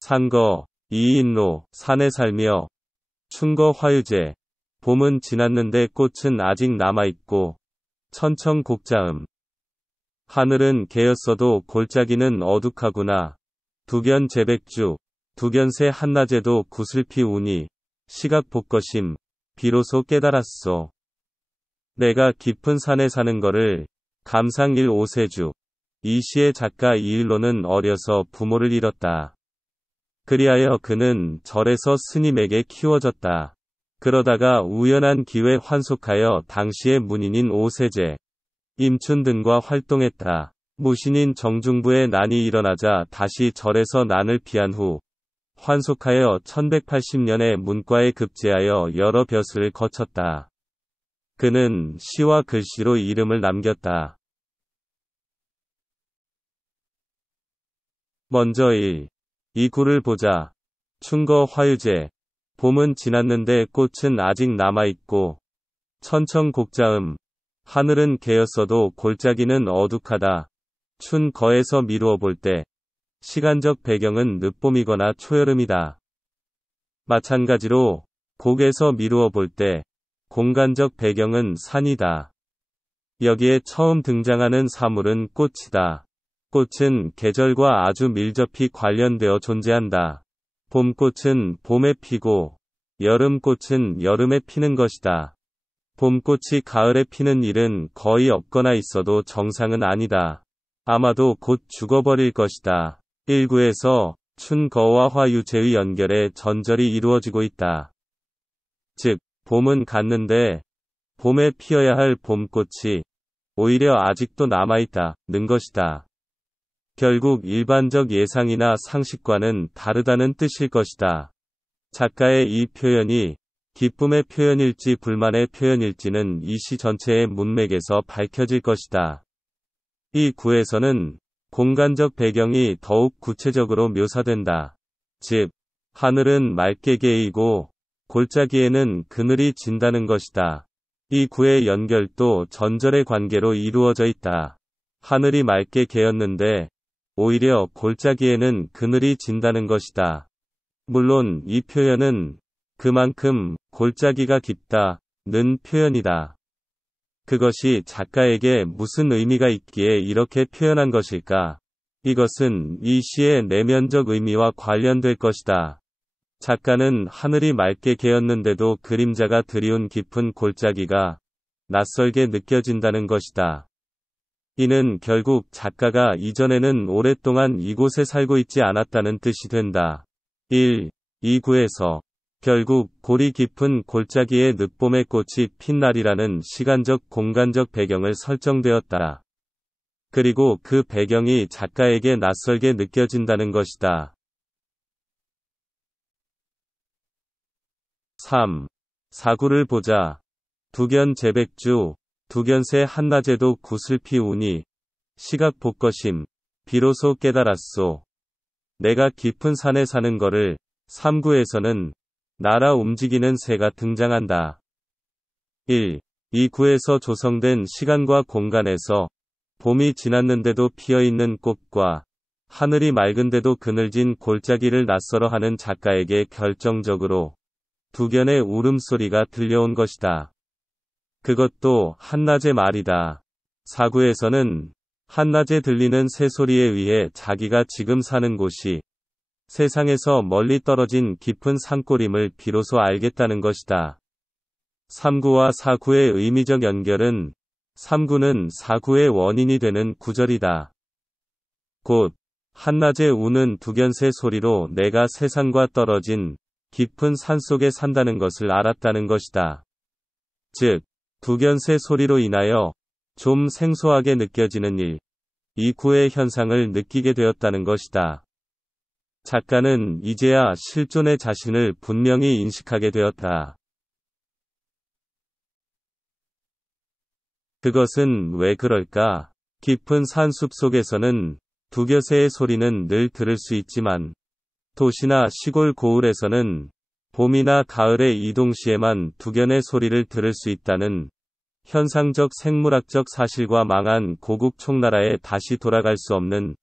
산거, 이인로, 산에 살며, 춘거 화유제, 봄은 지났는데 꽃은 아직 남아있고, 천천곡자음. 하늘은 개였어도 골짜기는 어둑하구나. 두견 제백주, 두견새 한낮에도 구슬피 우니, 시각복거심, 비로소 깨달았소. 내가 깊은 산에 사는 거를, 감상일 오세주. 이 시의 작가 이일로는 어려서 부모를 잃었다. 그리하여 그는 절에서 스님에게 키워졌다. 그러다가 우연한 기회 환속하여 당시의 문인인 오세제, 임춘 등과 활동했다. 무신인 정중부의 난이 일어나자 다시 절에서 난을 피한 후 환속하여 1180년에 문과에 급제하여 여러 벼슬을 거쳤다. 그는 시와 글씨로 이름을 남겼다. 먼저 1. 이 구를 보자. 춘거 화유제. 봄은 지났는데 꽃은 아직 남아있고, 천천곡자음. 하늘은 개였어도 골짜기는 어둑하다. 춘거에서 미루어 볼 때, 시간적 배경은 늦봄이거나 초여름이다. 마찬가지로, 곡에서 미루어 볼 때, 공간적 배경은 산이다. 여기에 처음 등장하는 사물은 꽃이다. 꽃은 계절과 아주 밀접히 관련되어 존재한다. 봄꽃은 봄에 피고, 여름꽃은 여름에 피는 것이다. 봄꽃이 가을에 피는 일은 거의 없거나 있어도 정상은 아니다. 아마도 곧 죽어버릴 것이다. 1구에서 춘거와 화유제의 연결에 전절이 이루어지고 있다. 즉, 봄은 갔는데, 봄에 피어야 할 봄꽃이 오히려 아직도 남아있다는 것이다. 결국 일반적 예상이나 상식과는 다르다는 뜻일 것이다. 작가의 이 표현이 기쁨의 표현일지 불만의 표현일지는 이 시 전체의 문맥에서 밝혀질 것이다. 이 구에서는 공간적 배경이 더욱 구체적으로 묘사된다. 즉, 하늘은 맑게 개이고 골짜기에는 그늘이 진다는 것이다. 이 구의 연결도 전절의 관계로 이루어져 있다. 하늘이 맑게 개었는데 오히려 골짜기에는 그늘이 진다는 것이다. 물론 이 표현은 그만큼 골짜기가 깊다는 표현이다. 그것이 작가에게 무슨 의미가 있기에 이렇게 표현한 것일까? 이것은 이 시의 내면적 의미와 관련될 것이다. 작가는 하늘이 맑게 개었는데도 그림자가 드리운 깊은 골짜기가 낯설게 느껴진다는 것이다. 이는 결국 작가가 이전에는 오랫동안 이곳에 살고 있지 않았다는 뜻이 된다. 1. 이 구에서 결국 골이 깊은 골짜기에 늦봄의 꽃이 핀 날이라는 시간적 공간적 배경을 설정되었다. 그리고 그 배경이 작가에게 낯설게 느껴진다는 것이다. 3. 사구를 보자. 두견 제백주, 두견새 한낮에도 구슬피 우니, 시각복거심, 비로소 깨달았소. 내가 깊은 산에 사는 거를. 3구에서는 날아 움직이는 새가 등장한다. 1. 이 구에서 조성된 시간과 공간에서 봄이 지났는데도 피어있는 꽃과 하늘이 맑은데도 그늘진 골짜기를 낯설어 하는 작가에게 결정적으로 두견의 울음소리가 들려온 것이다. 그것도 한낮의 말이다. 4구에서는 한낮에 들리는 새소리에 의해 자기가 지금 사는 곳이 세상에서 멀리 떨어진 깊은 산골임을 비로소 알겠다는 것이다. 3구와 4구의 의미적 연결은 3구는 4구의 원인이 되는 구절이다. 곧 한낮에 우는 두견새 소리로 내가 세상과 떨어진 깊은 산속에 산다는 것을 알았다는 것이다. 즉, 두견새 소리로 인하여 좀 생소하게 느껴지는 일, 이 구의 현상을 느끼게 되었다는 것이다. 작가는 이제야 실존의 자신을 분명히 인식하게 되었다. 그것은 왜 그럴까? 깊은 산숲 속에서는 두견새의 소리는 늘 들을 수 있지만 도시나 시골 고을에서는 봄이나 가을의 이동 시에만 두견의 소리를 들을 수 있다는 현상적 생물학적 사실과 망한 고국 총나라에 다시 돌아갈 수 없는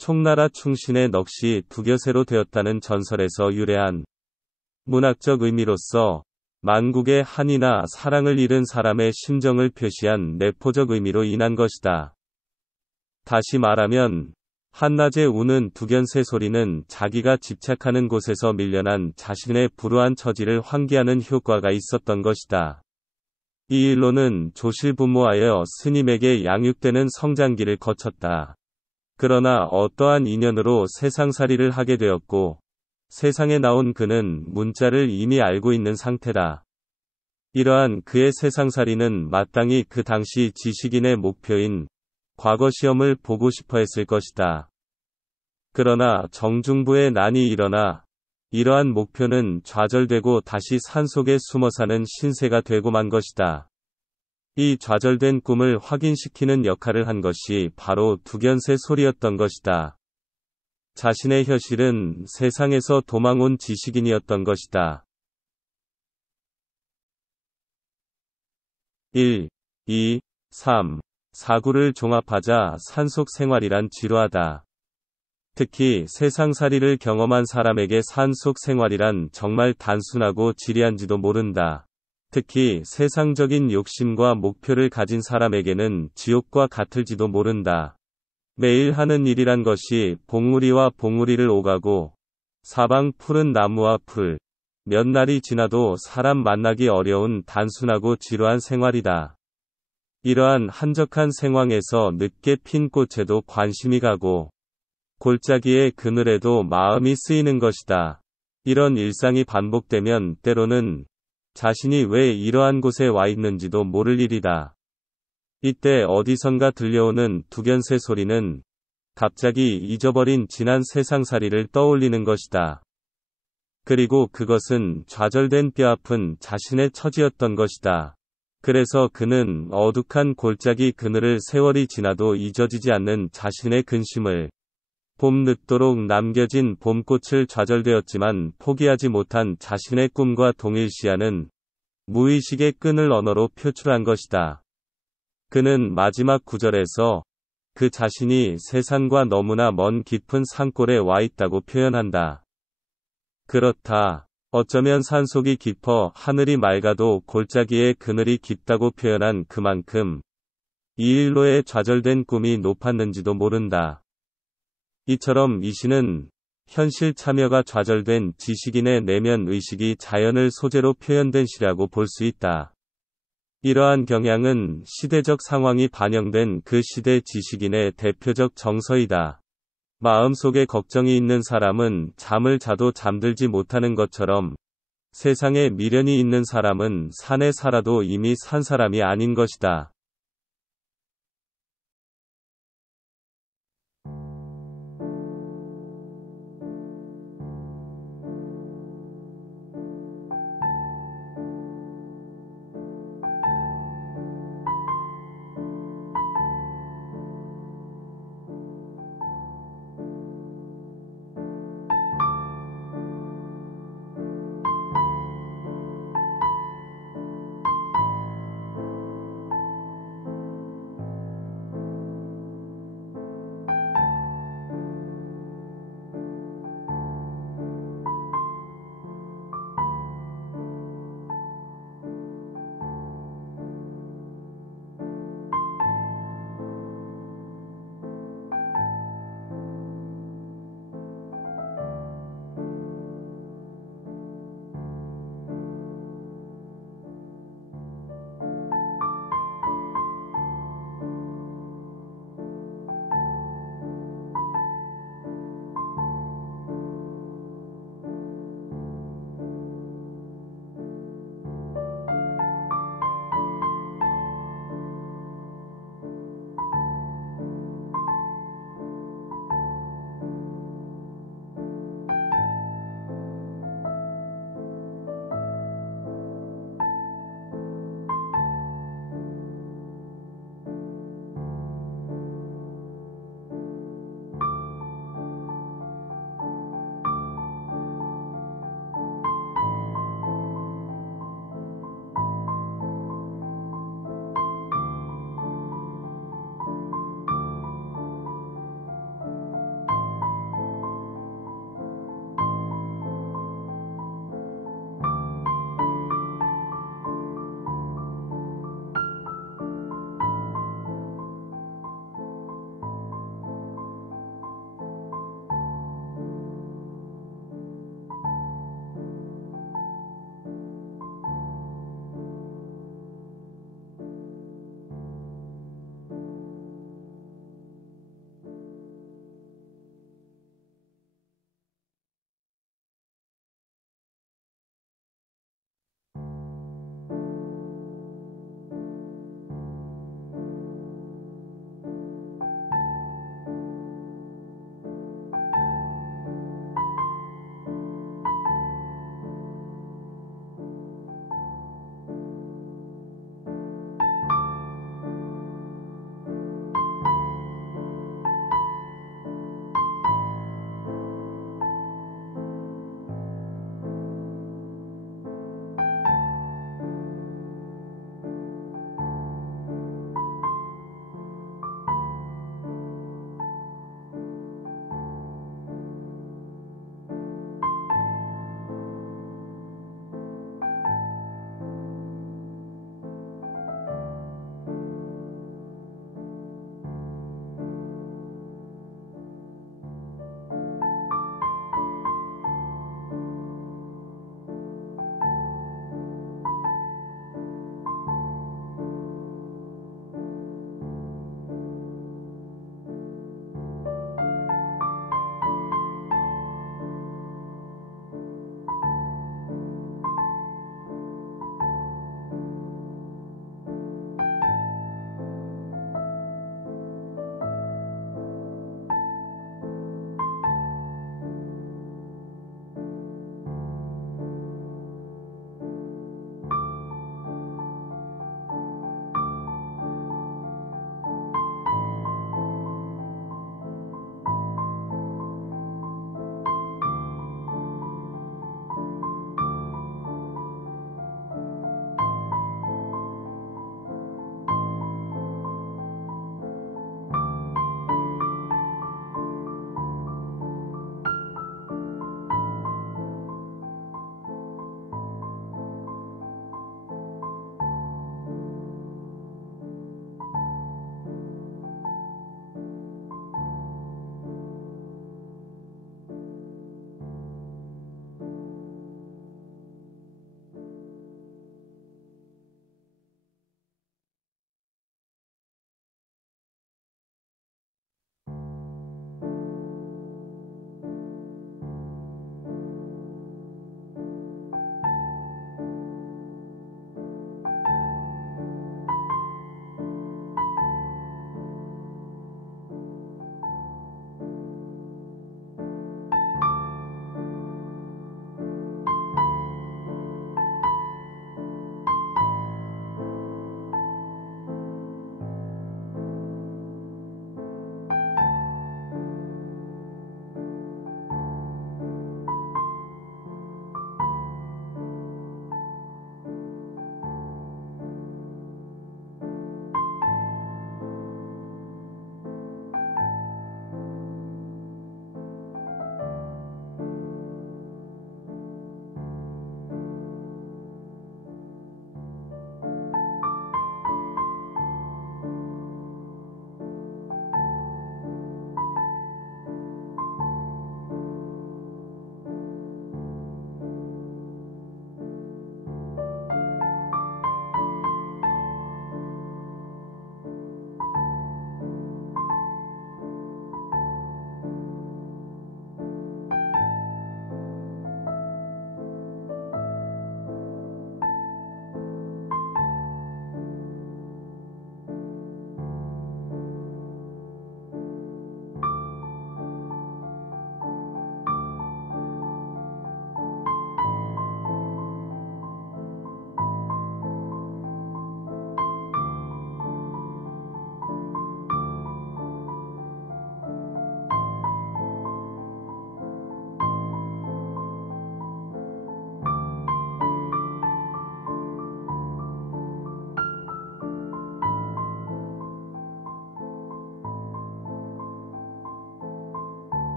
총나라 충신의 넋이 두겨새로 되었다는 전설에서 유래한 문학적 의미로서 만국의 한이나 사랑을 잃은 사람의 심정을 표시한 내포적 의미로 인한 것이다. 다시 말하면 한낮에 우는 두견새 소리는 자기가 집착하는 곳에서 밀려난 자신의 불우한 처지를 환기하는 효과가 있었던 것이다. 이 일로는 조실부모하여 스님에게 양육되는 성장기를 거쳤다. 그러나 어떠한 인연으로 세상살이를 하게 되었고 세상에 나온 그는 문자를 이미 알고 있는 상태다. 이러한 그의 세상살이는 마땅히 그 당시 지식인의 목표인 과거 시험을 보고 싶어 했을 것이다. 그러나 정중부의 난이 일어나 이러한 목표는 좌절되고 다시 산속에 숨어 사는 신세가 되고 만 것이다. 이 좌절된 꿈을 확인시키는 역할을 한 것이 바로 두견새 소리였던 것이다. 자신의 현실은 세상에서 도망온 지식인이었던 것이다. 1, 2, 3, 4구를 종합하자 산속 생활이란 지루하다. 특히 세상살이를 경험한 사람에게 산속 생활이란 정말 단순하고 지리한지도 모른다. 특히 세상적인 욕심과 목표를 가진 사람에게는 지옥과 같을지도 모른다. 매일 하는 일이란 것이 봉우리와 봉우리를 오가고 사방 푸른 나무와 풀, 몇 날이 지나도 사람 만나기 어려운 단순하고 지루한 생활이다. 이러한 한적한 생황에서 늦게 핀 꽃에도 관심이 가고 골짜기의 그늘에도 마음이 쓰이는 것이다. 이런 일상이 반복되면 때로는 자신이 왜 이러한 곳에 와 있는지도 모를 일이다. 이때 어디선가 들려오는 두견새 소리는 갑자기 잊어버린 지난 세상살이를 떠올리는 것이다. 그리고 그것은 좌절된 뼈아픈 자신의 처지였던 것이다. 그래서 그는 어둑한 골짜기 그늘을 세월이 지나도 잊어지지 않는 자신의 근심을 봄 늦도록 남겨진 봄꽃을 좌절되었지만 포기하지 못한 자신의 꿈과 동일시하는 무의식의 끈을 언어로 표출한 것이다. 그는 마지막 구절에서 그 자신이 세상과 너무나 먼 깊은 산골에 와 있다고 표현한다. 그렇다. 어쩌면 산속이 깊어 하늘이 맑아도 골짜기의 그늘이 깊다고 표현한 그만큼 이 일로의 좌절된 꿈이 높았는지도 모른다. 이처럼 이 시는 현실 참여가 좌절된 지식인의 내면 의식이 자연을 소재로 표현된 시라고 볼 수 있다. 이러한 경향은 시대적 상황이 반영된 그 시대 지식인의 대표적 정서이다. 마음속에 걱정이 있는 사람은 잠을 자도 잠들지 못하는 것처럼 세상에 미련이 있는 사람은 산에 살아도 이미 산 사람이 아닌 것이다.